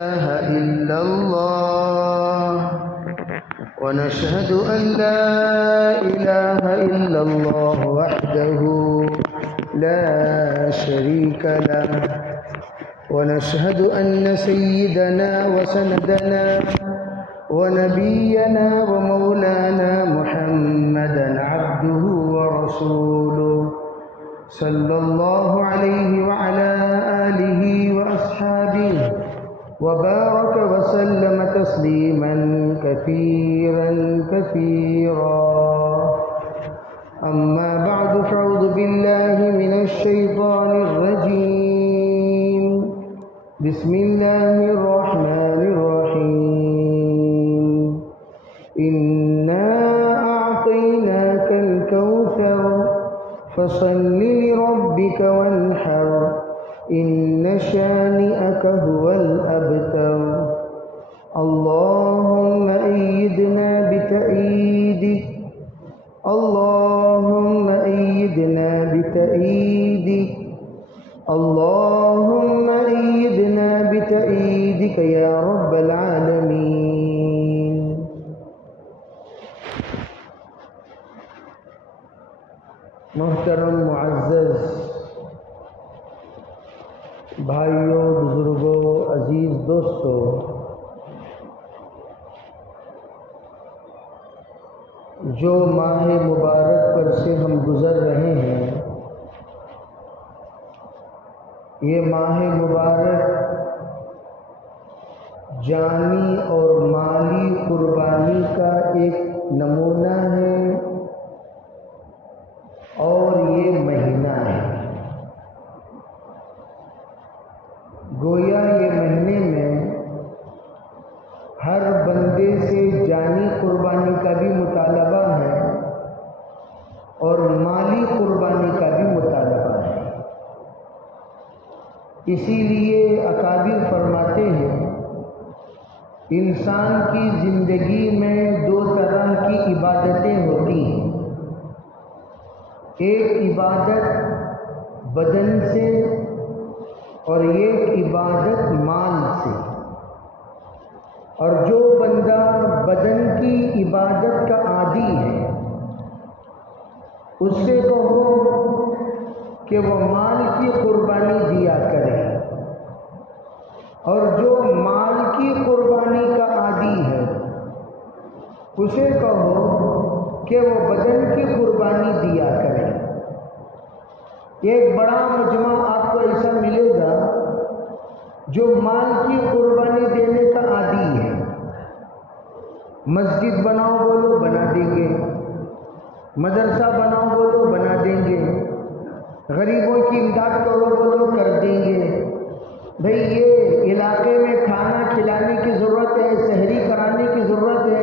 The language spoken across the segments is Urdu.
إله إلا الله ونشهد أن لا إله إلا الله وحده لا شريك له ونشهد أن سيدنا وسندنا ونبينا ومولانا محمدا عبده ورسوله صلى الله عليه وعلى آله وأصحابه وبارك وسلم تسليما كثيرا أما بعد فأعوذ بالله من الشيطان الرجيم بسم الله الرحمن الرحيم إنا أعطيناك الكوثر فصل لربك وانحر إن شانئك هو الأبتر اللهم أيدنا بتأييدك اللهم أيدنا بتأييدك اللهم أيدنا بتأييدك يا رب العالمين. محترم معزز بھائیوں، بزرگوں، عزیز دوستوں، جو ماہ مبارک پر سے ہم گزر رہے ہیں، یہ ماہ مبارک جانی اور مالی قربانی کا ایک نمونہ ہے اور یہ مہینہ ہے. گویا یہ مہینے میں ہر بندے سے جانی قربانی کا بھی مطالبہ ہے اور مالی قربانی کا بھی مطالبہ ہے. اسی لیے اکابر فرماتے ہیں انسان کی زندگی میں دو طرح کی عبادتیں ہوتی ہیں. ایک عبادت بدن سے اور ایک عبادت مال سے. اور جو بندہ بدن کی عبادت کا عادی ہے اس سے کہو کہ وہ مال کی قربانی دیا کرے، اور جو مال کی قربانی کا عادی ہے اسے کہو کہ وہ بدن کی قربانی دیا کرے. ایک بڑا مجمع آپ کو ایسا ملے گا جو مال کی قربانی دینے کا عادی ہے. مسجد بناؤ بولو بنا دیں گے، مدرسہ بناؤ بولو بنا دیں گے، غریبوں کی امداد کرو بولو کر دیں گے. بھئی یہ علاقے میں کھانا کھلانے کی ضرورت ہے، سحری کرانے کی ضرورت ہے،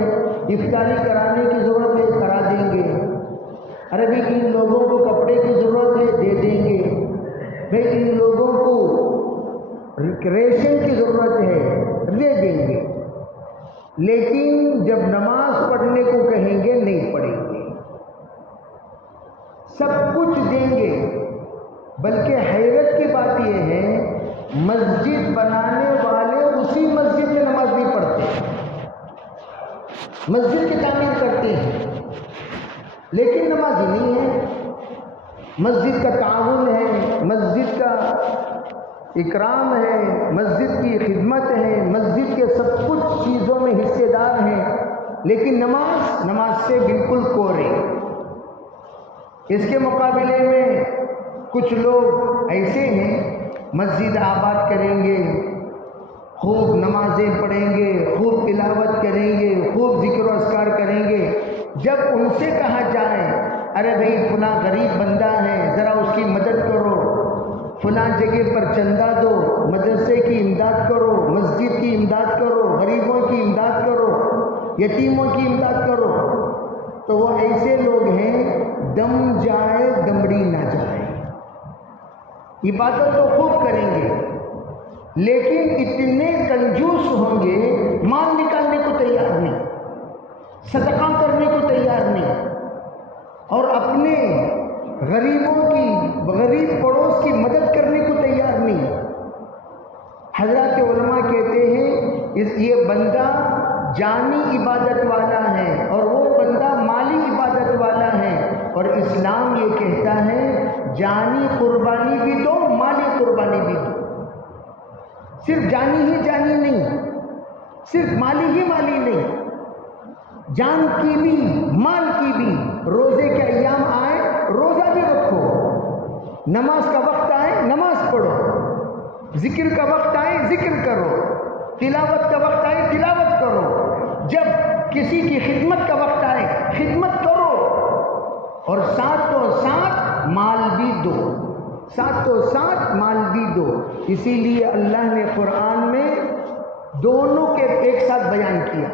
افطاری کرانے کی ضرورت ہے، کرا دیں گے. ارے بھئی ان لوگوں کو کپڑے کی ضرورت ہے، دے دیں گے. بھئی ان لوگوں کو ریشن کی ضرورت ہے، دے دیں گے. لیکن جب نماز پڑھنے کو کہیں گے نہیں پڑھیں گے. سب کچھ دیں گے. بلکہ حیرت کی بات یہ ہے مسجد بنانے والے اسی مسجد میں نماز نہیں پڑھتے، مسجد کی تعمیر کرتے ہیں لیکن نمازی نہیں ہے. مسجد کا تعاون ہے، مسجد کا اکرام ہے، مسجد کی خدمت ہے، مسجد کے سب کچھ چیزوں میں حصے دار ہیں، لیکن نماز سے بالکل کورے. اس کے مقابلے میں کچھ لوگ ایسے ہیں مسجد آباد کریں گے، خوب نمازیں پڑھیں گے، خوب تلاوت کریں گے، خوب ذکر و اذکار کریں گے. جب ان سے کہا جائے ارے بھئی فلاں غریب بندہ ہے ذرا اس کی مدد کرو، فلاں جگہ پر چندہ دو، مدرسے کی امداد کرو، مسجد کی امداد کرو، غریبوں کی امداد کرو، یتیموں کی امداد کرو، تو وہ ایسے لوگ ہیں دم جائے دمڑی نہ جائے. عبادت تو خوب کریں گے لیکن اتنے کنجوس ہوں گے مال نکالنے کو تیار نہیں، صدقہ کرنے کو تیار نہیں، اور اپنے غریبوں کی غریب پڑوس کی مدد کرنے کو تیار نہیں. حضرات علماء کہتے ہیں یہ بندہ جانی عبادت والا ہے اور وہ بندہ مالی عبادت والا ہے، اور اسلام یہ کہتا ہے جانی قربانی بھی دو، مالی قربانی بھی دو۔ صرف جانی ہی جانی نہیں، صرف مالی ہی مالی نہیں، جان کی بھی مال کی بھی۔ روزے کے ایام آئے روزہ بھی رکھو، نماز کا وقت آئے نماز پڑھو، ذکر کا وقت آئے ذکر کرو، تلاوت کا وقت آئے تلاوت کرو، جب کسی کی خدمت کا وقت آئے خدمت کرو، اور ساتھ و ساتھ مال بھی دو، ساتھ و ساتھ مال بھی دو۔ اسی لیے اللہ نے قرآن میں دونوں کے ایک ساتھ بیان کیا،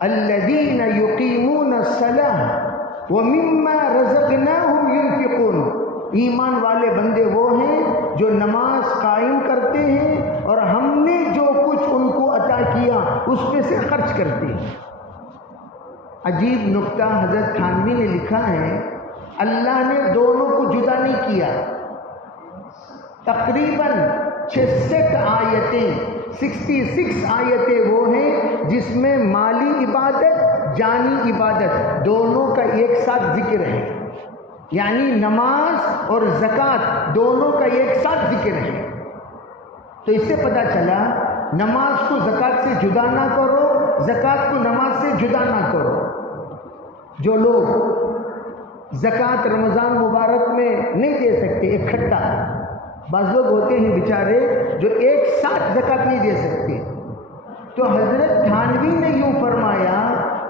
الذین یقیمون الصلاۃ ومما رزقناہم ينفقون۔ ایمان والے بندے وہ ہیں جو نماز قائم کرتے ہیں اور ہم نے جو کچھ ان کو عطا کیا اس میں سے خرچ کرتے ہیں۔ عجیب نکتہ حضرت تھانوی نے لکھا ہے، اللہ نے دونوں کو جدا نہیں کیا۔ تقریباً 66 آیتیں 66 آیتیں وہ ہیں جس میں مالی عبادت جانی عبادت دونوں کا ایک ساتھ ذکر ہے، یعنی نماز اور زکوٰۃ دونوں کا ایک ساتھ ذکر ہے۔ تو اس سے پتہ چلا نماز کو زکوٰۃ سے جدا نہ کرو، زکوٰۃ کو نماز سے جدا نہ کرو۔ جو لوگ زکوٰۃ رمضان مبارک میں نہیں دے سکتے اکٹھا، بعض لوگ ہوتے ہیں بیچارے جو ایک ساتھ زکوٰۃ نہیں دے سکتے، تو حضرت تھانوی نے یوں فرمایا،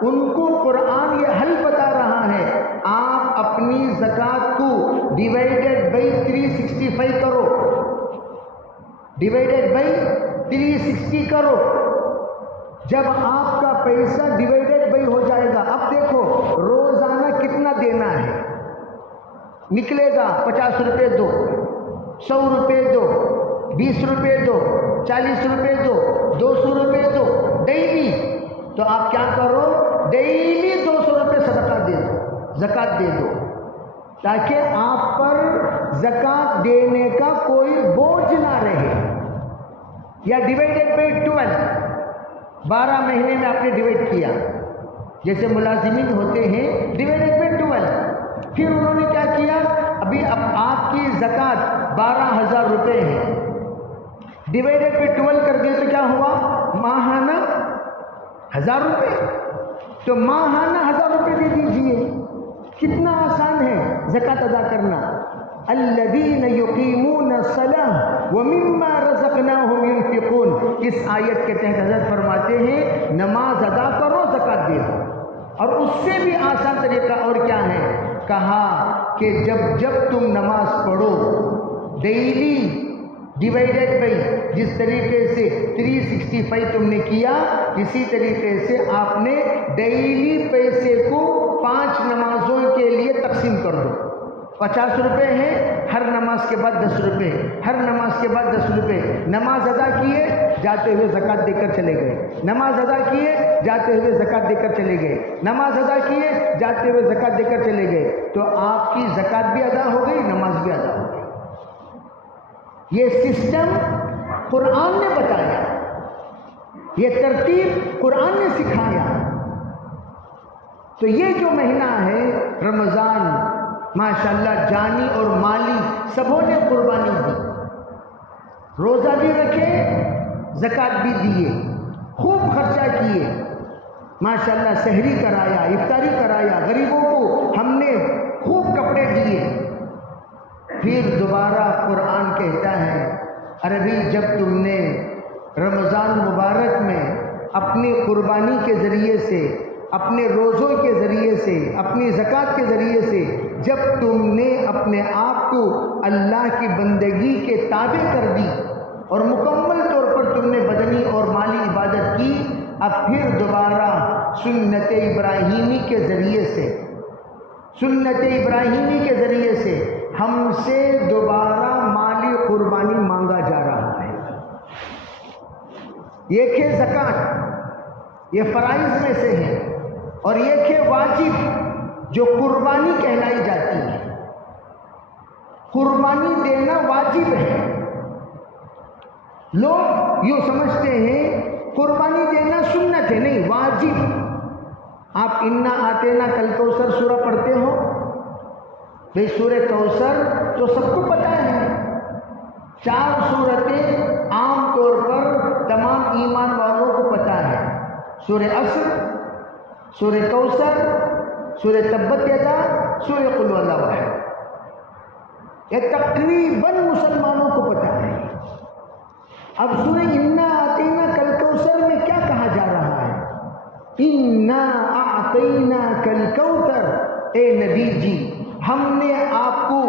ان کو قرآن یہ حل بتا رہا ہے، آپ اپنی زکوٰۃ کو ڈیوائیڈڈ بائی 365 کرو، ڈیوائیڈڈ بائی 360 کرو۔ جب آپ کا پیسہ ڈیوائیڈڈ بائی ہو جائے گا، اب دیکھو روزانہ کتنا دینا ہے، نکلے گا 50 روپے دو، 100 روپے دو، 20 روپے دو، 40 روپے دو، 200 روپے دو ڈیلی۔ تو آپ کیا کرو، ڈیلی 200 روپے صدقہ دے دو، زکوٰۃ دے دو، تاکہ آپ پر زکوٰۃ دینے کا کوئی بوجھ نہ رہے۔ یا ڈیوائیڈڈ بائی 12، 12 مہینے میں آپ نے ڈیوائیڈ کیا، جیسے ملازمین ہوتے ہیں ڈیوائیڈڈ بائی 12۔ پھر انہوں نے کیا کیا، ابھی اب آپ کی زکوٰۃ 12,000 روپے ہے، ڈیوائیڈڈ بائی 12 کر دیں تو کیا ہوا، ماہانہ 1000 روپے، تو ماہانہ 1000 روپے دے دیجئے۔ کتنا آسان ہے زکوٰۃ ادا کرنا۔ الذین یقیمون الصلاۃ ومما رزقناہم ينفقون، اس آیت کے تحت حضرت فرماتے ہیں نماز ادا کرو زکوٰۃ دے دو۔ اور اس سے بھی آسان طریقہ اور کیا ہے، کہا کہ جب تم نماز پڑھو ڈیلی ڈیوائیڈڈ بائی، جس طریقے سے 365 تم نے کیا، اسی طریقے سے آپ نے ڈیلی پیسے کو 5 نمازوں کے لیے تقسیم کر دو۔ 50 روپے ہیں، ہر نماز کے بعد 10 روپے، ہر نماز کے بعد 10 روپے، نماز ادا کیے جاتے ہوئے زکوٰۃ دے کر چلے گئے، نماز ادا کیے جاتے ہوئے زکوٰۃ دے کر چلے گئے، نماز ادا کیے جاتے ہوئے زکوٰۃ دے کر چلے گئے، تو آپ کی زکوٰۃ بھی ادا ہو گئی، نماز بھی ادا ہو گئی۔ یہ سسٹم قرآن نے بتایا، یہ ترتیب قرآن نے سکھایا۔ تو یہ جو مہینہ ہے رمضان، ماشاءاللہ جانی اور مالی سبوں نے قربانی دی، روزہ بھی رکھے، زکوٰۃ بھی دیے، خوب خرچہ کیے، ماشاءاللہ سحری کرایا، افطاری کرایا، غریبوں کو ہم نے خوب کپڑے دیے۔ پھر دوبارہ قرآن کہتا ہے، عربی جب تم نے رمضان مبارک میں اپنی قربانی کے ذریعے سے، اپنے روزوں کے ذریعے سے، اپنی زکوٰۃ کے ذریعے سے جب تم نے اپنے آپ کو اللہ کی بندگی کے تابع کر دی اور مکمل طور پر تم نے بدنی اور مالی عبادت کی، اب پھر دوبارہ سنت ابراہیمی کے ذریعے سے، سنت ابراہیمی کے ذریعے سے ہم سے دوبارہ مالی قربانی مانگا جا رہا ہے۔ یہ کہ زکوٰۃ یہ فرائض میں سے ہے، اور یہ کہ واجب جو قربانی کہلائی جاتی ہے، قربانی دینا واجب ہے۔ لوگ یوں سمجھتے ہیں قربانی دینا سنت ہے، نہیں واجب۔ آپ انا آتینا کل کوثر سورہ پڑھتے ہو، بھئی سورہ کوثر تو سب کو پتہ ہے۔ 4 سورتیں عام طور پر تمام ایمان والوں کو پتہ ہے، سورہ عصر، سورہ کوثر، سورہ تبت یدا، سورہ قل واللہ احد، یہ تقریباً مسلمانوں کو پتہ ہے۔ اب سورہ انا آتینا کل کوثر میں کیا کہا جا رہا ہے؟ انا اعطینا کل کوثر، اے نبی جی ہم نے آپ کو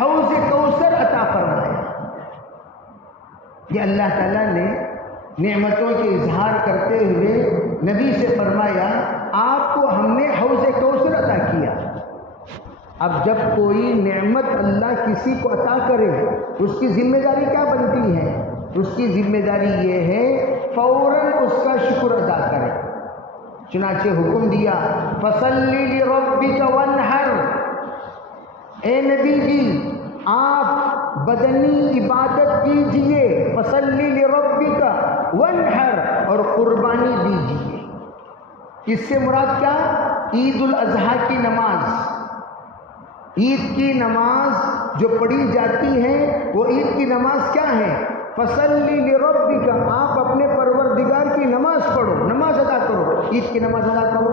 حوض کوثر عطا فرمایا۔ یہ اللہ تعالیٰ نے نعمتوں کے اظہار کرتے ہوئے نبی سے فرمایا آپ کو ہم نے حوض کوثر عطا کیا۔ اب جب کوئی نعمت اللہ کسی کو عطا کرے اس کی ذمہ داری کیا بنتی ہے؟ اس کی ذمہ داری یہ ہے فوراً اس کا شکر ادا کرے۔ چنانچہ حکم دیا فَصَلِّ لِرَبِّكَ وَانْحَرْ، اے نبی جی آپ بدنی عبادت کیجئے، فَصَلِّ لِرَبِّكَ وَانْحَرْ، اور قربانی دیجئے۔ اس سے مراد کیا؟ عید الاضحیٰ کی نماز، عید کی نماز جو پڑھی جاتی ہے وہ عید کی نماز کیا ہے؟ فَصَلِّ لِرَبِّكَ، آپ اپنے پروردگار کی نماز پڑھو، نماز ادا کرو، عید کی نماز ادا کرو،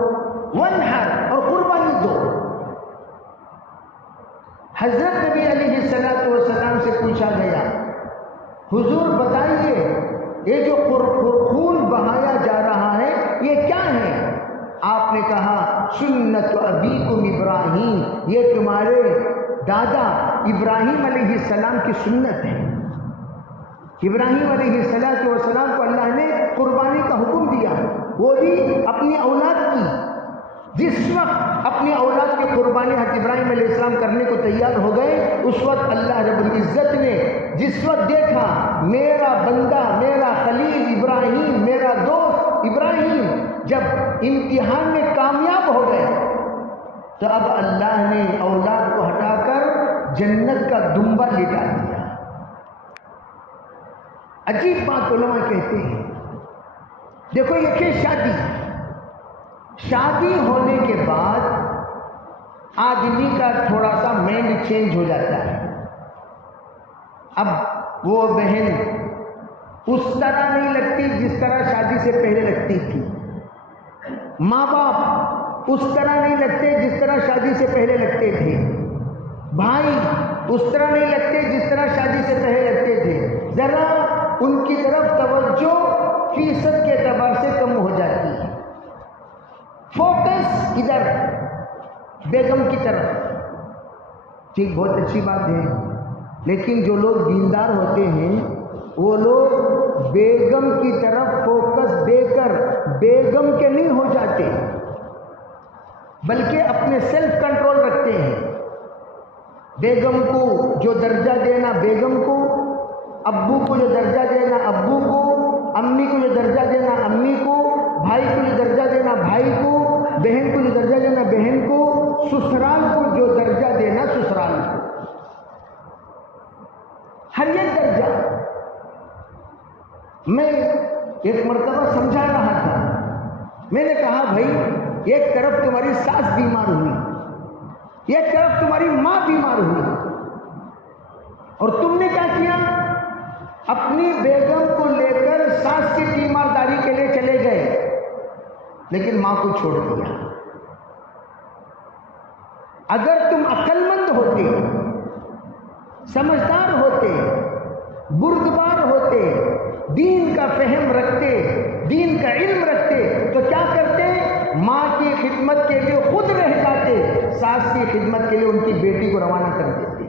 وَانْحَرْ، اور قربانی دو۔ حضرت نبی علیہ السلام سے پوچھا گیا حضور بتائیے یہ جو خون بہایا جا رہا ہے یہ کیا ہے؟ آپ نے کہا سنت ابیکم ابراہیم، یہ تمہارے دادا ابراہیم علیہ السلام کی سنت ہے۔ ابراہیم علیہ السلام کو اللہ نے قربانی کا حکم دیا، وہ بھی اپنی اولاد کی۔ جس وقت اپنی اولاد کی قربانی حضرت ابراہیم علیہ السلام کرنے کو تیار ہو گئے، اس وقت اللہ رب العزت نے جس وقت دیکھا میرا بندہ، میرا خلیل ابراہیم، میرا دوست ابراہیم جب امتحان میں کامیاب ہو گئے تو اب اللہ نے اولاد کو ہٹا کر جنت کا دمبا لٹا دیا۔ عجیب بات علماء کہتے ہیں، دیکھو یہ کہ شادی ہونے کے بعد آدمی کا تھوڑا سا مائنڈ چینج ہو جاتا ہے۔ اب وہ بہن اس طرح نہیں لگتی جس طرح شادی سے پہلے لگتی تھی، ماں باپ اس طرح نہیں لگتے جس طرح شادی سے پہلے لگتے تھے، بھائی اس طرح نہیں لگتے جس طرح شادی سے پہلے لگتے تھے، ذرا ان کی طرف توجہ فیصد کے اعتبار سے کم ہو جاتی ہے، فوکس ادھر بیگم کی طرف۔ ٹھیک، بہت اچھی بات ہے، لیکن جو لوگ دیندار ہوتے ہیں وہ لوگ بیگم کی طرف فوکس دے کر بیگم کے نہیں ہو جاتے، بلکہ اپنے سیلف کنٹرول رکھتے ہیں۔ بیگم کو جو درجہ دینا بیگم کو، ابو کو جو درجہ دینا ابو کو، امی کو جو درجہ دینا امی کو، بھائی کو جو درجہ دینا بھائی کو، بہن کو جو درجہ دینا بہن کو، سسرال کو جو درجہ دینا سسرال کو، ہر ایک درجہ۔ میں ایک مرتبہ سمجھا رہا تھا، میں نے کہا بھائی ایک طرف تمہاری ساس بیمار ہوئی، ایک طرف تمہاری ماں بیمار ہوئی، اور تم نے کیا کیا؟ اپنی بیگم کو لے کر ساس کی تیمارداری کے لیے چلے گئے، لیکن ماں کو چھوڑ دیا۔ اگر تم عقل مند ہوتے، سمجھدار ہوتے، بردبار ہوتے، دین کا فہم رکھتے، دین کا علم رکھتے، تو کیا کرتے؟ ماں کی خدمت کے لیے خود رہ جاتے، ساس کی خدمت کے لیے ان کی بیٹی کو روانہ کر دیتے۔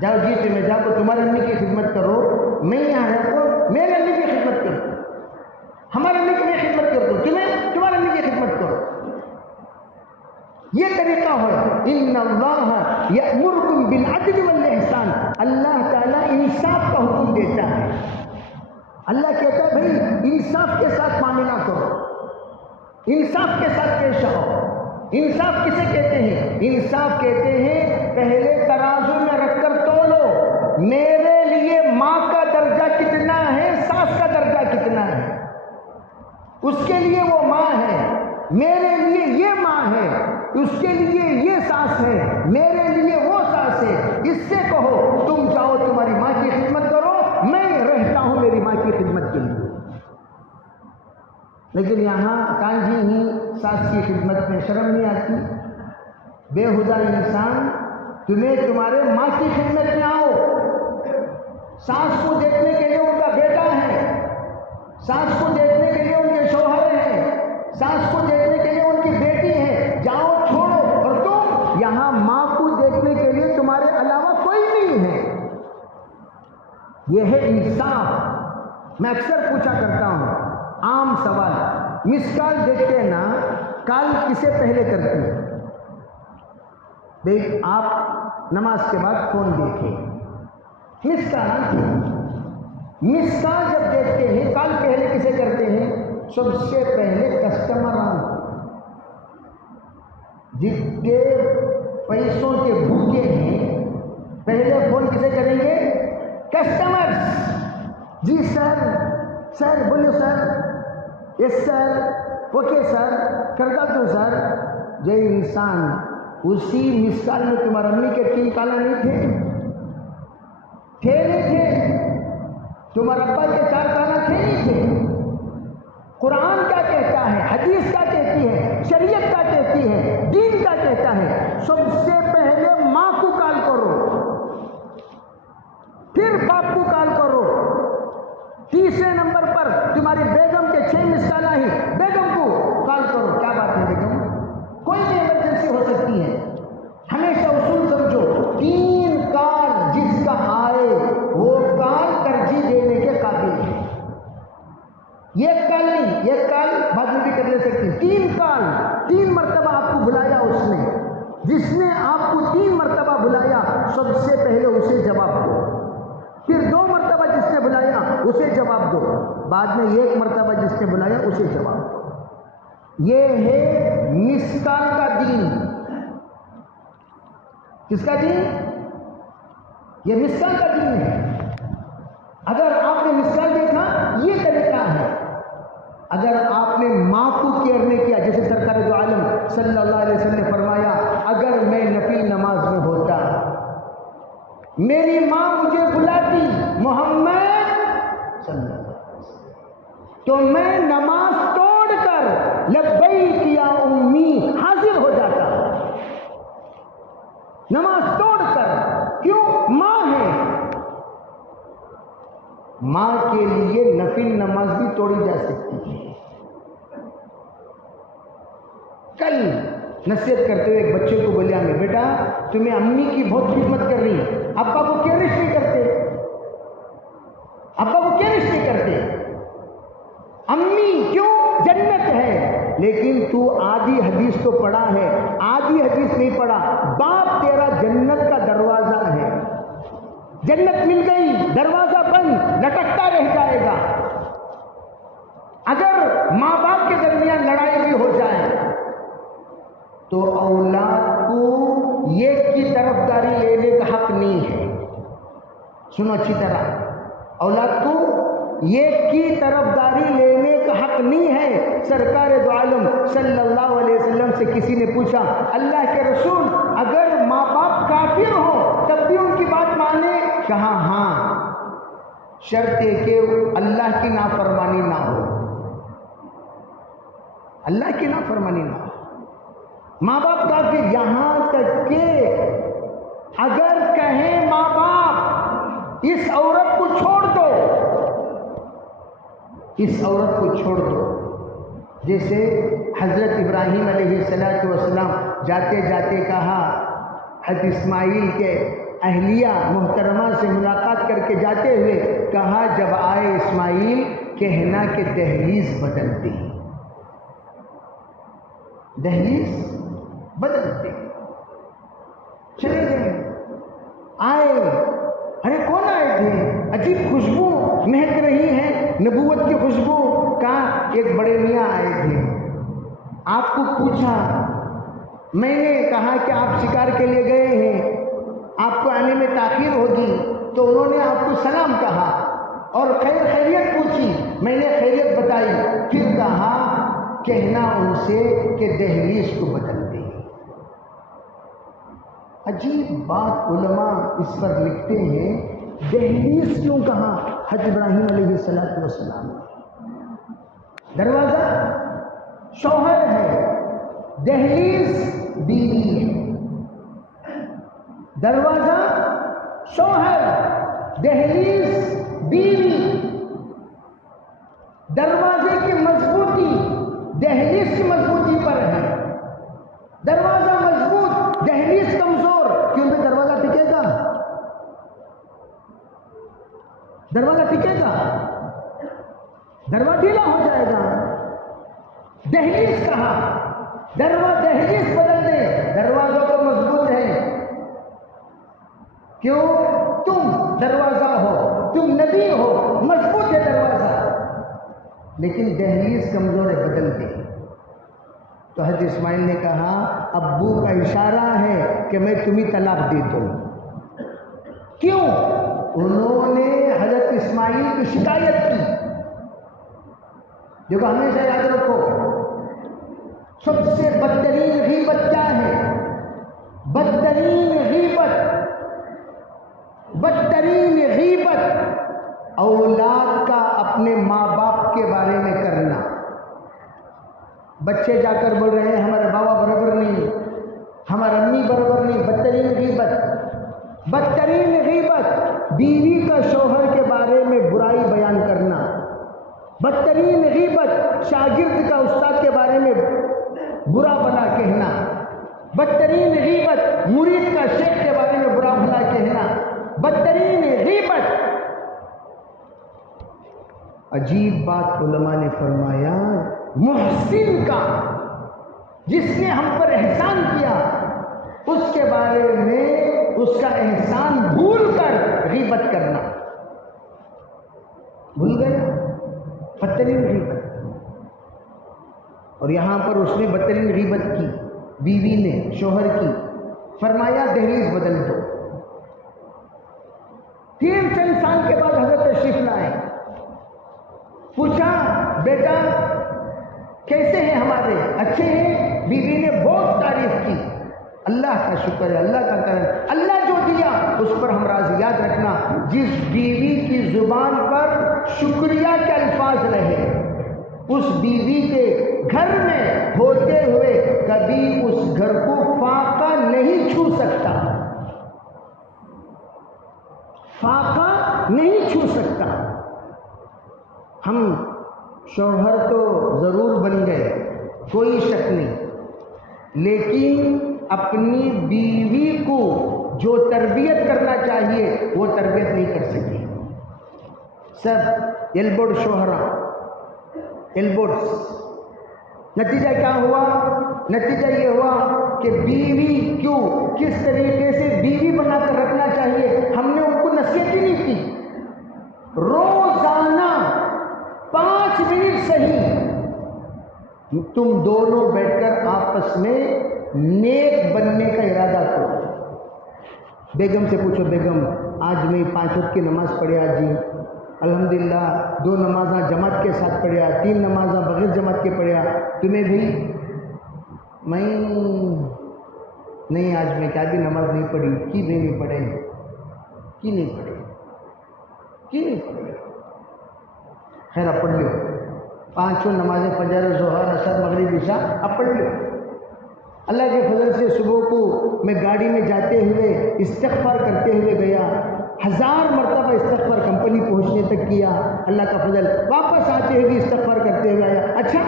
جاؤ جی تمہیں جاؤ تو تمہاری امی کی خدمت کرو، میں یہاں رہتا ہوں میرے امی کی خدمت کرتا ہوں، ہمارے امی کی میں خدمت کرتا ہوں، تمہیں تمہارے امی کی خدمت کرو۔ یہ طریقہ ہو، ان اللہ یأمرکم بالعدل والاحسان، اللہ تعالیٰ انصاف کا حکم دیتا ہے۔ اللہ کہتا ہے بھائی انصاف کے ساتھ معاملہ کرو، انصاف کے ساتھ پیش آؤ۔ انصاف کسے کہتے ہیں؟ انصاف کہتے ہیں پہلے ترازو میں رکھ کر تولو، میرے لیے ماں کا درجہ اس کے لیے وہ ماں ہے، میرے لیے یہ ماں ہے، اس کے لیے یہ سانس ہے، میرے لیے وہ سانس ہے۔ اس سے کہو تم جاؤ تمہاری ماں کی خدمت کرو، میں رہتا ہوں میری ماں کی خدمت کے لیے۔ لیکن یہاں کانجی ہی ساس کی خدمت میں شرم نہیں آتی؟ بےہودہ انسان، تمہیں تمہارے ماں کی خدمت میں آؤ۔ ساس کو دیکھنے کے لیے ان کا بیٹا ہے، ساس کو دیکھنے کے لیے ان کے شوہر ہیں، ساس کو دیکھنے کے لیے ان کی بیٹی ہے، جاؤ چھوڑو۔ اور تم یہاں ماں کو دیکھنے کے لیے تمہارے علاوہ کوئی نہیں ہے۔ یہ ہے انصاف۔ میں اکثر پوچھا کرتا ہوں عام سوال، مس کال دیکھتے ہیں نا، کال کسے پہلے کرتے ہیں؟ دیکھ آپ نماز کے بعد فون دیکھیں، مس کال جب دیکھتے ہیں کال پہلے کسے کرتے ہیں؟ سب سے پہلے کسٹمر، جتنے پیسوں کے بھوکے ہیں پہلے فون کسے کریں گے؟ کسٹمرز۔ جی سر، سر بولو سر، یس سر، اوکے سر، کرتا تو سر۔ یہ انسان اسی مس کال میں تمہاری امی کے 3 کالا نہیں تھے؟ نہیں تھے؟ تمہارے ابا کے 4 کالا تھے نہیں تھے؟ قرآن کیا کہتا ہے، حدیث کیا کہتی ہے، شریعت کیا کہتی ہے، دین کیا کہتا ہے؟ سب سے پہلے ماں کو کال کرو، پھر باپ کو کال کرو، تیسرے نمبر پر تمہاری بیگم کے 6 مس کال آئی، بیگم کو کال کرو۔ کیا بات ہے بیگم؟ کوئی بھی ایمرجنسی ہو سکتی ہے۔ ہمیشہ اصول سمجھو، 3 کال جس کا آئے وہ کال ترجیح دینے کے قابل ہے۔ ایک کال نہیں، ایک کال بعد میں بھی کر لے سکتی، 3 کال، 3 مرتبہ آپ کو بلایا اس نے، جس نے آپ کو 3 مرتبہ بلایا سب سے پہلے اسے جواب دو، پھر 2 مرتبہ جس نے بلایا اسے جواب دو، بعد میں 1 مرتبہ جس نے بلایا اسے جواب دو۔ یہ ہے مس کال کا دین۔ کس کا دین؟ یہ مس کال کا دین ہے۔ اگر آپ نے مس کال دیکھا، یہ طریقہ ہے۔ اگر آپ نے ماں کو کیئر نہیں کیا، جیسے سرکار دو عالم صلی اللہ علیہ وسلم نے فرمایا، اگر میں نفل نماز میں ہوتا، میری ماں مجھے بلاتی محمد صلی اللہ علیہ وسلم، تو میں نماز توڑ کر لبیک یا امی حاضر ہو جاتا، نماز توڑ کر۔ کیوں؟ ماں ہے۔ ماں کے لیے نفل نماز بھی توڑی جا سکتی ہے۔ کل نصیحت کرتے ہوئے ایک بچے کو بولیا میں، بیٹا تمہیں امی کی بہت خدمت کر رہی، ابا کو کیوں رشت نہیں کرتے؟ ابا کو کیوں رشت نہیں کرتے؟ امی کیوں؟ جنت ہے۔ لیکن تو آدھی حدیث تو پڑھا ہے، آدھی حدیث نہیں پڑھا۔ باپ تیرا جنت کا دروازہ ہے، جنت مل گئی، دروازہ بند، لٹکتا رہ جائے گا۔ اگر ماں باپ کے درمیان لڑائی بھی ہو جائے تو اولاد کو ایک کی طرفداری لینے کا حق نہیں ہے۔ سنو اچھی طرح، اولاد کو ایک کی طرفداری لینے کا حق نہیں ہے۔ سرکار دو عالم صلی اللہ علیہ وسلم سے کسی نے پوچھا، اللہ کے رسول اگر ماں باپ کافر ہو تب بھی ان کی بات مانے؟ کہا ہاں، شرط ہے کہ اللہ کی نافرمانی نہ ہو، اللہ کی نافرمانی نہ ہو۔ ماں باپ کافر، یہاں تک کہ اگر کہیں ماں باپ اس عورت کو چھوڑ دو، اس عورت کو چھوڑ دو، جیسے حضرت ابراہیم علیہ السلام جاتے جاتے کہا، حضرت اسماعیل کے اہلیہ محترمہ سے ملاقات کر کے جاتے ہوئے کہا، جب آئے اسماعیل کہنا کہ دہلیز بدلتی، دہلیز بدلتی۔ چلے گئے، آئے، ارے کون آئے تھے؟ عجیب خوشبو مہک رہی ہے، نبوت کی خوشبو۔ کہا ایک بڑے میاں آئے تھے، آپ کو پوچھا، میں نے کہا کہ آپ شکار کے لیے گئے ہیں، آپ کو آنے میں تاخیر ہوگی، تو انہوں نے آپ کو سلام کہا اور خیریت پوچھی، میں نے خیریت بتائی، پھر کہا کہنا ان سے کہ دہلیز کو بدل دے۔ عجیب بات علماء اس پر لکھتے ہیں، دہلیز کیوں کہا حضرت ابراہیم علیہ السلام؟ دروازہ شوہر ہے، دہلیز بیوی ہے۔ دروازہ شوہر، دہلیز بیوی۔ دروازے کی مضبوطی دہلیز کی مضبوطی پر ہے۔ دروازہ مضبوط، دہلیز کمزور، کیونکہ دروازہ ٹکے گا؟ دروازہ ٹکے گا؟ دروازہ ڈھیلا ہو جائے گا۔ دہلیز کہا، دہلیز بدل دے، دروازوں کو مضبوط ہے۔ کیوں؟ تم دروازہ ہو، تم نبی ہو، مضبوط ہے دروازہ، لیکن دہلیز کمزور ہے، بدل دے۔ تو حضرت اسماعیل نے کہا ابو کا اشارہ ہے کہ میں تمہیں طلاق دے دوں۔ کیوں؟ انہوں نے حضرت اسماعیل کی شکایت کی۔ دیکھو ہمیشہ یاد رکھو، سب سے بدترین غیبت کیا ہے؟ بدترین غیبت اولاد کا اپنے ماں باپ کے بارے میں کرنا۔ بچے جا کر بول رہے ہیں ہمارے بابا برابر نہیں، ہمارا امی برابر نہیں۔ بدترین غیبت بیوی کا شوہر کے بارے میں برائی بیان کرنا۔ بدترین غیبت شاگرد کا استاد کے بارے میں برا بھلا کہنا۔ بدترین غیبت مرید کا شیخ کے بارے میں برا بھلا کہنا۔ بدترین غیبت۔ عجیب بات علماء نے فرمایا، محسن کا، جس نے ہم پر احسان کیا، اس کے بارے میں اس کا احسان بھول کر غیبت کرنا۔ بھول گئے، بدترین غیبت۔ اور یہاں پر اس نے بدترین غیبت کی، بیوی نے شوہر کی، فرمایا دہلیز بدل دو۔ 300 سال کے بعد حضرت تشریف لائے، پوچھا بیٹا کیسے ہیں ہمارے؟ اچھے ہیں؟ بیوی نے بہت تعریف کی۔ اللہ کا شکر ہے، اللہ کا کرم، اللہ جو دیا اس پر ہم راضی۔ یاد رکھنا، جس بیوی کی زبان پر شکریہ کے الفاظ رہے، اس بیوی کے گھر میں ہوتے ہوئے کبھی اس گھر کو فاقہ نہیں چھو سکتا، فاقہ نہیں چھو سکتا۔ ہم شوہر تو ضرور بن گئے، کوئی شک نہیں، لیکن اپنی بیوی کو جو تربیت کرنا چاہیے وہ تربیت نہیں کر سکے۔ سب ایلبوڈ شوہرا، ایلبوڈس۔ نتیجہ کیا ہوا؟ نتیجہ یہ ہوا کہ بیوی کیوں، کس طریقے سے بیوی بنا کر رکھنا چاہیے ہم نے ان کو نصیحت ہی نہیں کی۔ روزانہ 5 منٹ صحیح تم دونوں بیٹھ کر آپس میں نیک بننے کا ارادہ کرو۔ بیگم سے پوچھو، بیگم آج میں 5 وقت کی نماز پڑھیا جی، الحمدللہ 2 نمازاں جماعت کے ساتھ پڑھیا، 3 نمازاں بغیر جماعت کے پڑھیا، تمہیں بھی؟ میں نہیں، آج میں کیا بھی نماز نہیں پڑھی۔ کی بھی نہیں پڑھے؟ کی نہیں پڑھے؟ کی نہیں پڑھے؟ خیر اب پڑھ لو 5 نمازیں، فجر، ظہر، عصر، مغرب، عشاء، اب پڑھ لو۔ اللہ کے فضل سے صبح کو میں گاڑی میں جاتے ہوئے استغفار کرتے ہوئے گیا، 1000 مرتبہ استغفار کمپنی پہنچنے تک کیا، اللہ کا فضل۔ واپس آتے ہوئے بھی استغفار کرتے ہوئے آیا۔ اچھا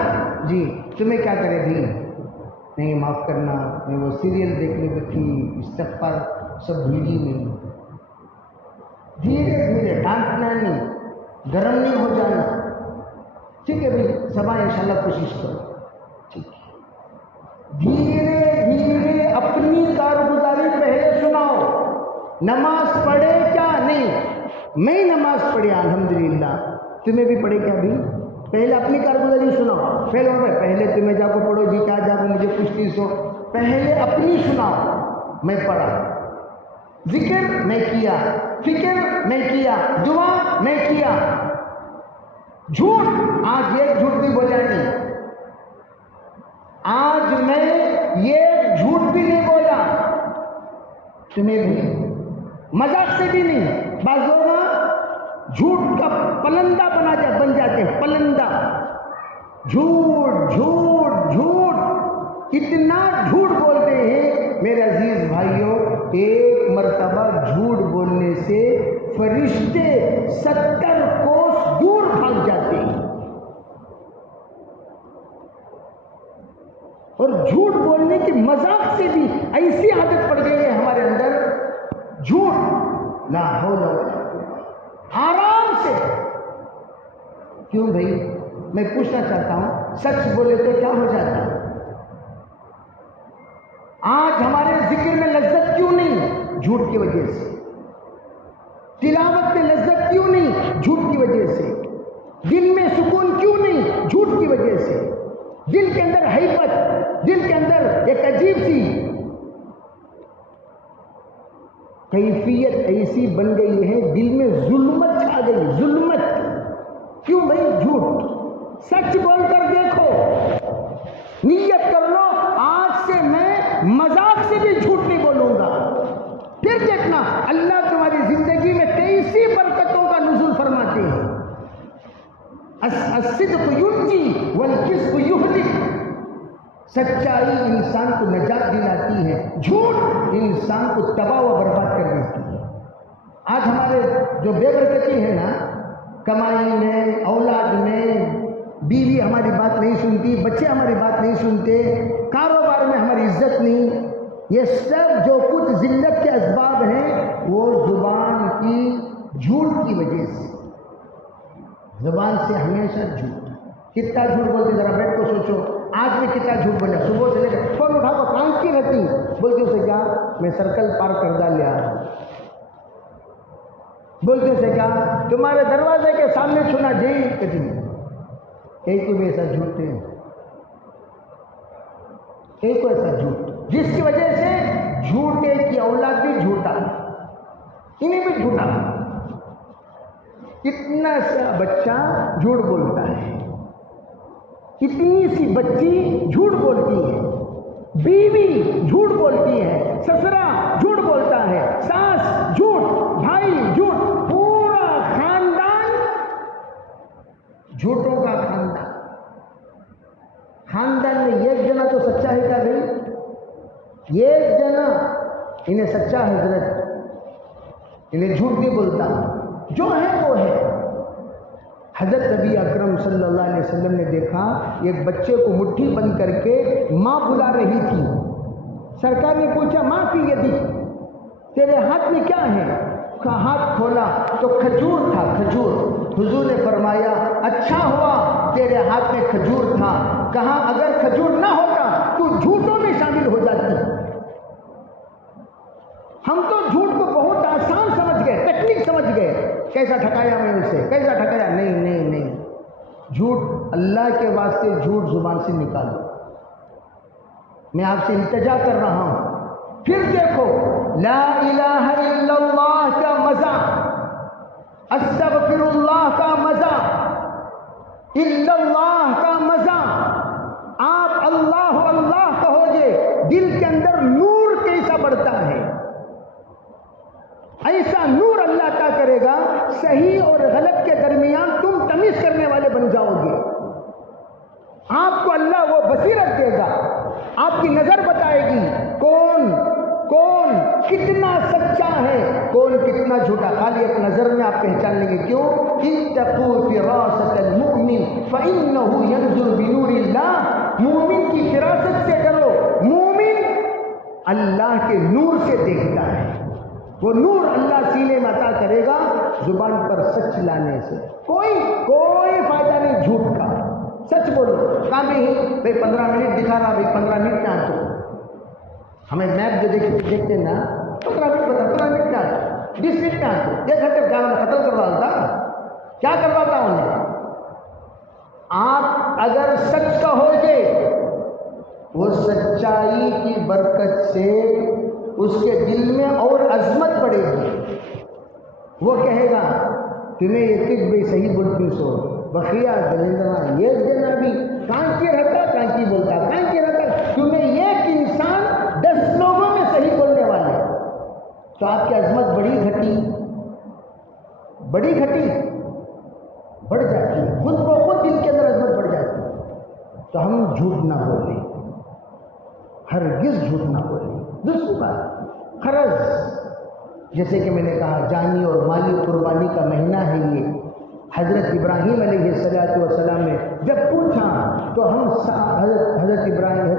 جی تمہیں کیا کرے بھی؟ نہیں معاف کرنا، میں وہ سیریل دیکھنے کو تھی، استغفار سب بھیڑی میں۔ دھیرے دھیرے، ڈانٹنا نہیں، گرم نہیں ہو جانا، ٹھیک ہے بھائی؟ سبا انشاءاللہ کوشش کرو، ٹھیک ہے؟ دھیرے دھیرے اپنی کارگزاری پہلے سناؤ۔ نماز پڑھے کیا؟ نہیں، میں نماز پڑھیا الحمدللہ، تمہیں بھی پڑھے کیا بھی؟ پہلے اپنی کارگزاری سناؤ۔ پہلے تمہیں جاگو پڑھو جی، کیا جاگو مجھے کچھ نہیں سو، پہلے اپنی سناؤ۔ میں پڑھا، ذکر میں کیا، فکر میں کیا، دعا میں کیا۔ جھوٹ، آج ایک جھوٹ بھی بولا نہیں، آج میں یہ جھوٹ بھی نہیں بولا، تمہیں بھی مذاق سے بھی نہیں۔ بعض لوگ جھوٹ کا پلندہ بن جاتے ہیں، پلندہ، جھوٹ جھوٹ جھوٹ، اتنا جھوٹ بولتے ہیں میرے عزیز بھائیوں، ایک مرتبہ جھوٹ بولنے سے فرشتے 70 کوس دور بھاگ جاتے ہیں۔ اور جھوٹ بولنے کی مذاق سے بھی ایسی عادت پڑ گئی ہے ہمارے اندر، جھوٹ، لا حول ولا قوت، آرام سے۔ کیوں بھائی؟ میں پوچھنا چاہتا ہوں، سچ بولے تو کیا ہو جاتا ہے؟ آج ہمارے ذکر میں لذت کیوں نہیں؟ جھوٹ کی وجہ سے۔ تلاوت میں لذت کیوں نہیں؟ جھوٹ کی وجہ سے۔ دل میں سکون کیوں نہیں؟ جھوٹ کی وجہ سے۔ دل کے اندر ہیبت، دل کے اندر ایک عجیب سی کیفیت ایسی بن گئی ہے، دل میں ظلمت چھا گئی، ظلمت۔ کیوں بھائی؟ جھوٹ۔ سچ بول کر دیکھو، نیت کر لو آج سے میں مذاق سے بھی جھوٹ نہیں بولوں گا، پھر دیکھنا اللہ تمہاری زندگی میں کیسی برکتوں کا نزول فرماتے ہیں۔ الصدق ینجی والکذب یہلک، سچائی انسان کو نجات دلاتی ہے، جھوٹ انسان کو تباہ و برباد کر دیتی ہے۔ آج ہمارے جو بے برکتی ہے نا، کمائی میں، اولاد میں، بیوی ہماری بات نہیں سنتی، بچے ہماری بات نہیں سنتے، کاروبار میں ہماری عزت نہیں، یہ سب جو کچھ ذلت کے اسباب ہیں وہ زبان کی جھوٹ کی وجہ سے۔ زبان سے ہمیشہ جھوٹ، کتنا جھوٹ بولتے، ذرا بیٹھ کو سوچو، آج میں کتنا جھوٹ بولا، صبح سے لے کر فون اٹھا کو کام کی رہتی بولتی اسے کیا میں سرکل پار کر ڈالیا، بولتے اسے کیا تمہارے دروازے کے سامنے چھونا جی کتنی، ایک کو بھی ایسا جھوٹ ہے، ایک کو ایسا جھوٹ جس کی وجہ سے جھوٹے کی اولاد بھی جھوٹا، انہیں بھی جھوٹا۔ کتنا سا بچہ جھوٹ بولتا ہے، کتنی سی بچی جھوٹ بولتی ہے، بیوی جھوٹ بولتی ہے، سسرا جھوٹ بولتا ہے، ساس جھوٹ، بھائی جھوٹ، پورا خاندان جھوٹوں کا خاندان۔ خاندان میں ایک جنا تو سچا ہے کیا بھائی؟ ایک جنا انہیں سچا حضرت، انہیں جھوٹ نہیں بولتا، جو ہے وہ ہے۔ حضرت نبی اکرم صلی اللہ علیہ وسلم نے دیکھا ایک بچے کو مٹھی بند کر کے ماں بلا رہی تھی، سرکار نے پوچھا ماں کی یدی، تیرے ہاتھ میں کیا ہے؟ ہاتھ کھولا تو کھجور تھا، کھجور۔ حضور نے فرمایا اچھا ہوا تیرے ہاتھ میں کھجور تھا، کہا اگر کھجور نہ ہوتا تو جھوٹوں میں شامل ہو جاتی۔ ہم تو جھوٹ کو بہت آسان سمجھ گئے، ٹیکنیک سمجھ گئے، کیسا ٹھکایا میں اسے، کیسا ٹھکایا، نہیں نہیں نہیں، جھوٹ اللہ کے واسطے جھوٹ زبان سے نکالو۔ میں آپ سے التجا کر رہا ہوں، پھر دیکھو لا الہ الا اللہ کا مزہ، استغفر اللہ کا مزہ، الا اللہ کا مزہ، آپ اللہ اللہ کہو گے دل کے اندر نور کیسا بڑھتا ہے، ایسا نور اللہ عطا کرے گا، صحیح اور غلط کے درمیان تم تمیز کرنے والے بن جاؤ گے۔ آپ کو اللہ وہ بصیرت دے گا، آپ کی نظر بتائے گی کون کون کتنا سچا ہے، کون کتنا جھوٹا، خالی ایک نظر میں آپ پہچان لیں گے۔ کیوں؟ اتقوا فراست المؤمن فإنه ينظر بنور اللہ، مومن کی فراست سے ڈرو، مومن اللہ کے نور سے دیکھتا ہے، وہ نور اللہ سینے میں عطا کرے گا زبان پر سچ لانے سے۔ کوئی فائدہ نہیں جھوٹ کا، سچ بولو۔ کہاں بھی بھائی 15 منٹ دکھا رہا، بھائی 15 منٹ میں آ تو ہمیں میپ جو دیکھتے نا 15 منٹ میں آ 20 منٹ میں آ تو 1 گھنٹے گانا ختم کروا تھا، کیا کرواتا انہیں؟ آپ اگر سچ کہو گے وہ سچائی کی برکت سے اس کے دل میں اور عظمت بڑھے گی، وہ کہے گا تمہیں یہ کچھ بھی صحیح بولتی سو بخیا دلندرا یہ جنابی کانچی رہتا کانچی بولتا کانچی رہتا، تمہیں ایک انسان 10 لوگوں میں صحیح بولنے والے، تو آپ کی عظمت بڑی گھٹی بڑھ جاتی ہے، خود بخود دل کے اندر عظمت بڑھ جاتی ہے۔ تو ہم جھوٹ نہ بولیں، ہرگز جھوٹ نہ بولیں۔ دوسری بات قرض، جیسے کہ میں نے کہا جانی اور مالی قربانی کا مہینہ ہے یہ۔ حضرت ابراہیم علیہ السلام نے جب پوچھا تو ہم حضرت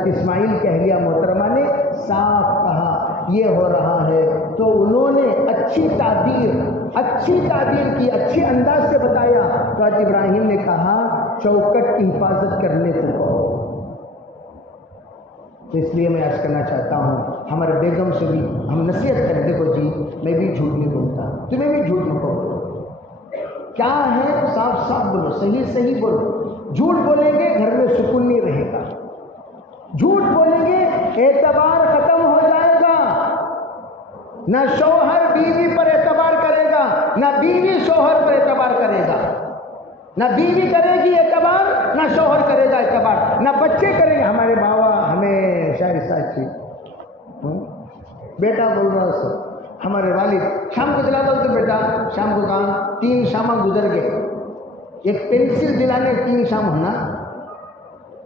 اسماعیل کی اہلیہ محترمہ نے صاف کہا یہ ہو رہا ہے، تو انہوں نے اچھی تعبیر کی، اچھے انداز سے بتایا۔ تو حضرت ابراہیم نے کہا چوکٹ کی حفاظت کرنے کو کہو۔ تو اس لیے میں عرض کرنا چاہتا ہوں ہمارے بیگم سے بھی ہم نصیحت کریں، دیکھو جی میں بھی جھوٹ نہیں بولتا، تمہیں بھی جھوٹ نہ بولو، کیا ہے صاف بولو، صحیح بولو۔ جھوٹ بولیں گے گھر میں سکون نہیں رہے گا، جھوٹ بولیں گے اعتبار ختم ہو جائے گا، نہ شوہر بیوی پر اعتبار کرے گا، نہ بیوی شوہر پر اعتبار کرے گا، نہ بیوی کرے گی اعتبار، نہ شوہر کرے گا اعتبار، نہ بچے کریں گے۔ ہمارے بابا ہمیں شاعری ساتھی بیٹا بول رہا ہے، ہمارے والد شام کو چلاتا ہوں تو بیٹا شام کو کام 3 شام گزر گئے، ایک پینسل دلانے 3 شام ہونا،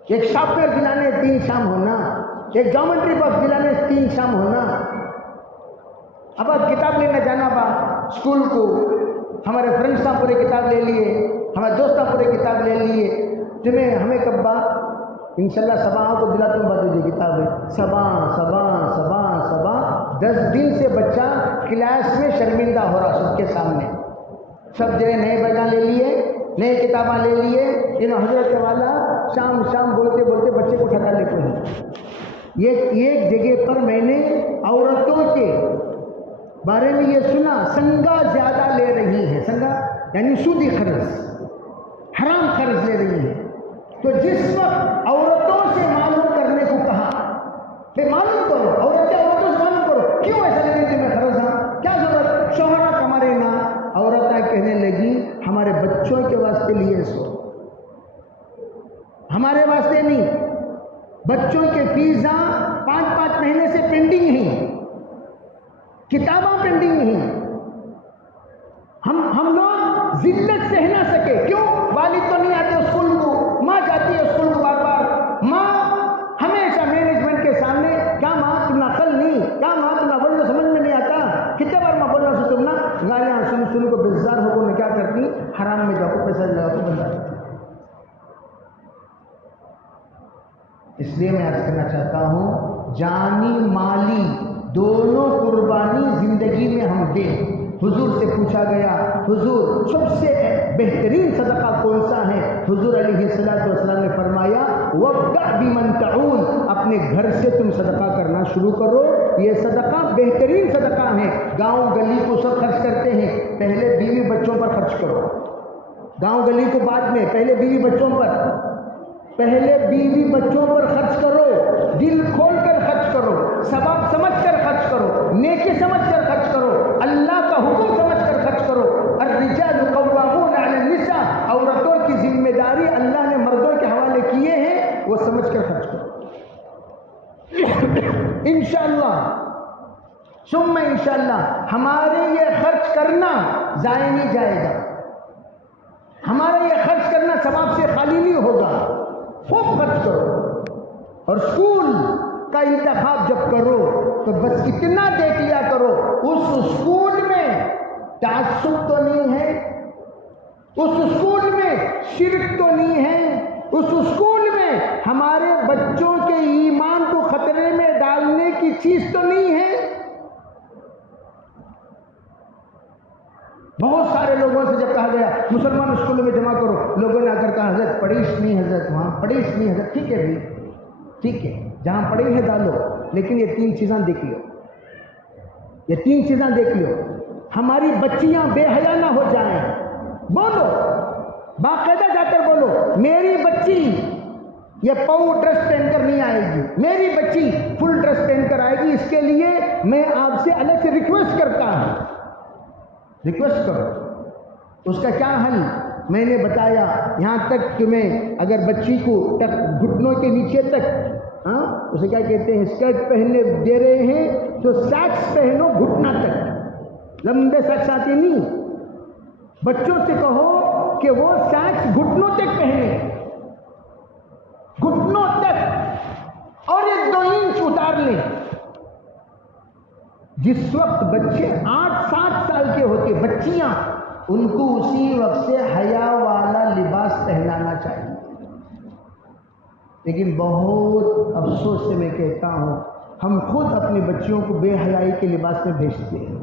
ایک شارپنر دلانے 3 شام ہونا، ایک جیومیٹری باکس دلانے 3 شام ہونا۔ اب آپ کتاب لینا جانا با اسکول کو، ہمارے فرینڈس پورے کتاب لے لیے، ہمارے دوستوں پورے کتاب لے لیے، تمہیں ہمیں کب با انشاءاللہ صبح کو دلاتا ہوں بات ہوجیے کتاب ہے، صبح 10 دن سے بچہ کلاس میں شرمندہ ہو رہا سب کے سامنے، سب جگہ نئے بیگاں لے لیے، نئے کتاباں لے لیے، حضرت والا شام بولتے بچے کو ٹھکا لیتے ہیں۔ ایک جگہ پر میں نے عورتوں کے بارے میں یہ سنا، سنگا زیادہ لے رہی ہے، سنگا یعنی سودی قرض، حرام قرض لے رہی ہے۔ تو جس وقت عورتوں سے معلوم کرنے کو کہا، پھر معلوم کرو، عورتوں سے معلوم کرو کیوں ایسا لے رہی تھی، میں قرض ہاں کیا ضرورت، شوہر ہمارے نہ۔ عورتیں کہنے لگی ہمارے بچوں کے واسطے لیے سو، ہمارے واسطے نہیں، بچوں کے فیساں 5 مہینے سے پینڈنگ ہیں، کتاباں پینڈنگ ہیں، ہم لوگ ذلت سہ نہ سکے، کیوں؟ والد تو نہیں آتے اسکول کو، ماں جاتی ہے اسکول کو بار، ماں ہمیشہ مینجمنٹ کے سامنے کیا ماں تم نہ عقل نہیں، کیا ماں تم نہ بولنا سمجھ میں نہیں آتا، کتنے بار ماں بولنا سو تم نہ گالیاں سن کو بیزار ہو کو کیا کرتی، حرام میں جاؤ پیسہ لگا کو بندہ۔ اس لیے میں عرض کرنا چاہتا ہوں جانی مالی دونوں قربانی زندگی میں ہم دیں۔ حضور سے پوچھا گیا حضور سب سے بہترین صدقہ کون سا ہے؟ حضور علیہ السلام نے فرمایا وَابْدَأْ بِمَنْ تَعُولُ، اپنے گھر سے تم صدقہ کرنا شروع کرو، یہ صدقہ بہترین صدقہ ہے۔ گاؤں گلی کو سب خرچ کرتے ہیں، پہلے بیوی بچوں پر خرچ کرو، گاؤں گلی کو بعد میں، پہلے بیوی بچوں پر خرچ کرو، دل کھول کر خرچ کرو، سبب سمجھ کر خرچ کرو، نیکی سمجھ کر خرچ کرو، اللہ کا حکم سمجھ کر خرچ کرو۔ الرجال قوامون علی النساء، عورتوں کی ذمہ داری اللہ نے مردوں کے حوالے کیے ہیں، وہ سمجھ کر خرچ کرو۔ انشاءاللہ ثم انشاءاللہ ہمارے یہ خرچ کرنا ضائع نہیں جائے گا، ہمارا یہ خرچ کرنا ثواب سے خالی نہیں ہوگا، خوب خرچ کرو۔ اور اسکول کا انتخاب جب کرو تو بس اتنا دیکھ لیا کرو اس اسکول میں تعصب تو نہیں ہے، اس اسکول میں شرک تو نہیں ہے، اس اسکول میں ہمارے بچوں کے ایمان کو خطرے میں ڈالنے کی چیز تو نہیں ہے۔ بہت سارے لوگوں سے جب کہا گیا مسلمان اسکولوں میں جمع کرو، لوگوں نے آ کر کہا حضرت پڑھیش نہیں حضرت، وہاں پڑھیش نہیں حضرت، ٹھیک ہے بھی ٹھیک ہے، جہاں پڑھی ہے ڈالو، لیکن یہ 3 چیزاں دیکھ لو، یہ 3 چیزاں دیکھ لو، ہماری بچیاں بے حیا نہ ہو جائیں۔ بولو باقاعدہ جا کر بولو میری بچی یہ پاؤ ڈریس پہن کر نہیں آئے گی، میری بچی فل ڈریس پہن کر آئے گی، اس کے لیے میں آپ سے الگ سے ریکویسٹ کرتا ہوں، ریکویسٹ کرو۔ اس کا کیا حل؟ میں نے بتایا یہاں تک کہ میں اگر بچی کو گھٹنوں کے نیچے تک اسے کیا کہتے ہیں اسکرٹ پہننے دے رہے ہیں تو سیکس پہنو گھٹنا تک، لمبے سیکس آتے نہیں، بچوں سے کہو کہ وہ سیکس گھٹنوں تک پہنے، گھٹنوں تک، اور 1-2 انچ اتار لیں۔ جس وقت بچے 8-7 سال کے ہوتے بچیاں، ان کو اسی وقت سے حیا والا لباس پہنانا چاہیے۔ لیکن بہت افسوس سے میں کہتا ہوں ہم خود اپنی بچیوں کو بے حیائی کے لباس میں بھیجتے ہیں۔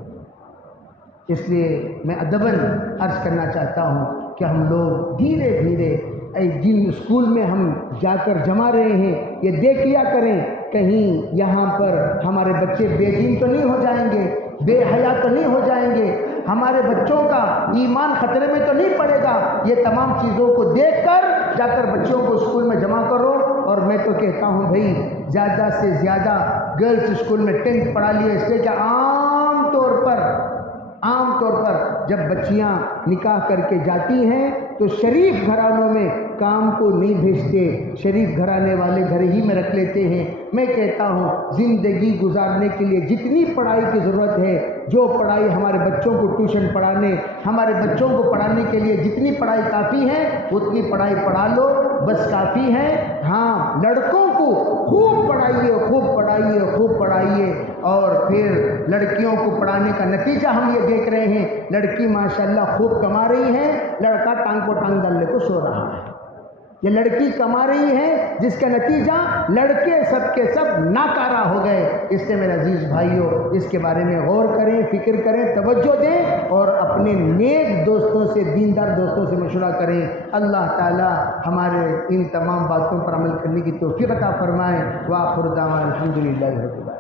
اس لیے میں ادباً عرض کرنا چاہتا ہوں کہ ہم لوگ دھیرے دھیرے جن اسکول میں ہم جا کر جما رہے ہیں یہ دیکھ لیا کریں کہیں یہاں پر ہمارے بچے بے دین تو نہیں ہو جائیں گے، بے حیا تو نہیں ہو جائیں گے، ہمارے بچوں کا ایمان خطرے میں تو نہیں پڑے گا۔ یہ تمام چیزوں کو دیکھ کر جا کر بچوں کو اسکول میں جمع کرو۔ اور میں تو کہتا ہوں بھائی زیادہ سے زیادہ گرلز اسکول میں 10th پڑھا لیے، اس لیے کہ عام طور پر جب بچیاں نکاح کر کے جاتی ہیں تو شریف گھرانوں میں کام کو نہیں بھیجتے، شریف گھرانے والے گھر ہی میں رکھ لیتے ہیں۔ میں کہتا ہوں زندگی گزارنے کے لیے جتنی پڑھائی کی ضرورت ہے، جو پڑھائی ہمارے بچوں کو ٹیوشن پڑھانے، ہمارے بچوں کو پڑھانے کے لیے جتنی پڑھائی کافی ہے اتنی پڑھائی پڑھا لو، بس کافی ہے۔ ہاں، لڑکوں کو خوب پڑھائیے، خوب پڑھائیے، اور پھر لڑکیوں کو پڑھانے کا نتیجہ ہم یہ دیکھ رہے ہیں، لڑکی ماشاءاللہ خوب کما رہی ہے، لڑکا ٹانگ کو ٹانگ ڈالنے کو سو رہا ہے۔ یہ لڑکی کما رہی ہے جس کا نتیجہ لڑکے سب کے سب ناکارہ ہو گئے۔ اس سے میرے عزیز بھائیوں اس کے بارے میں غور کریں، فکر کریں، توجہ دیں، اور اپنے نیک دوستوں سے، دیندار دوستوں سے مشورہ کریں۔ اللہ تعالی ہمارے ان تمام باتوں پر عمل کرنے کی توفیق عطا فرمائے۔ وآخر دعوانا الحمدللہ رب العالمین۔